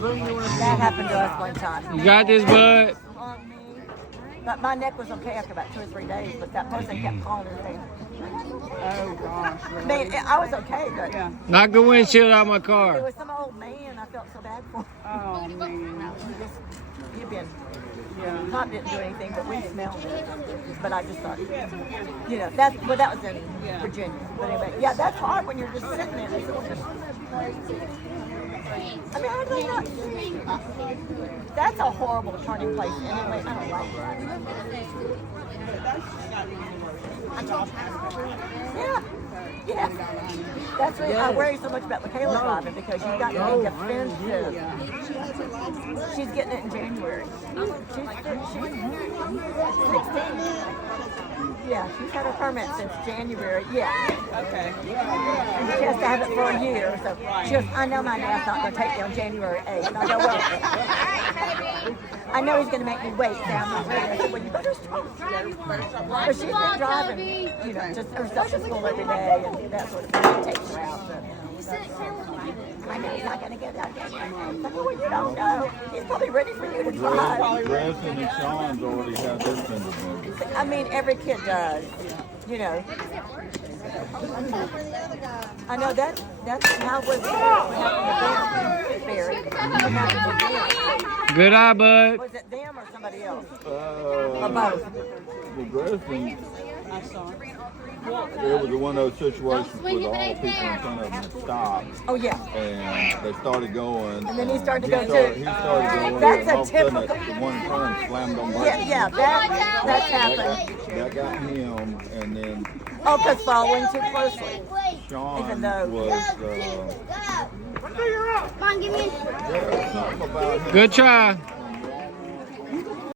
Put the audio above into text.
That happened to us one time. You got this, bud. On me. But my neck was okay after about 2 or 3 days, but that person kept calling his name. Oh gosh. I mean, I was okay, but Yeah. Knock the windshield out of my it car. was some old man. I felt so bad for him. Oh man. He'd been, Yeah. Pop didn't do anything, but we smelled it. But I just thought, that was in Virginia. But anyway, yeah, that's hard when you're just sitting there. I mean, I don't know. That's a horrible turning place anyway. I don't like that. Yeah. Yeah. That's what I worry so much about Michaela driving because she's got to be defensive. She's getting it in January. She's 16. Yeah, she's had her permit since January. Yeah. Okay. And she has to have it for a year. So she goes, I know my dad's not going to take me on January 8th. And I go, well, I know he's going to make me wait. So I'm not ready. I said, well, you better start. But she's been driving, just herself to school every day and that sort of thing. It takes her out. I know he's not going to get out there. Well, you don't know. He's probably ready for you to drive. Grayson and Sean's already had their fender bender. I mean, every kid does. I know that's how was Barry. Good eye, bud. Was it them or somebody else? Or both? The Grayson, I saw it. it was one of those situations where all the people in front of him had stopped. Oh, yeah. And they started going. And then he started to go, too. He started going. That's and all a of sudden, typical. the one in front of him slammed on brakes. Yeah, that's happened. That got him, and then Oh, because following too closely. Sean Even though- was. Come on, give me. Something about him. Good try.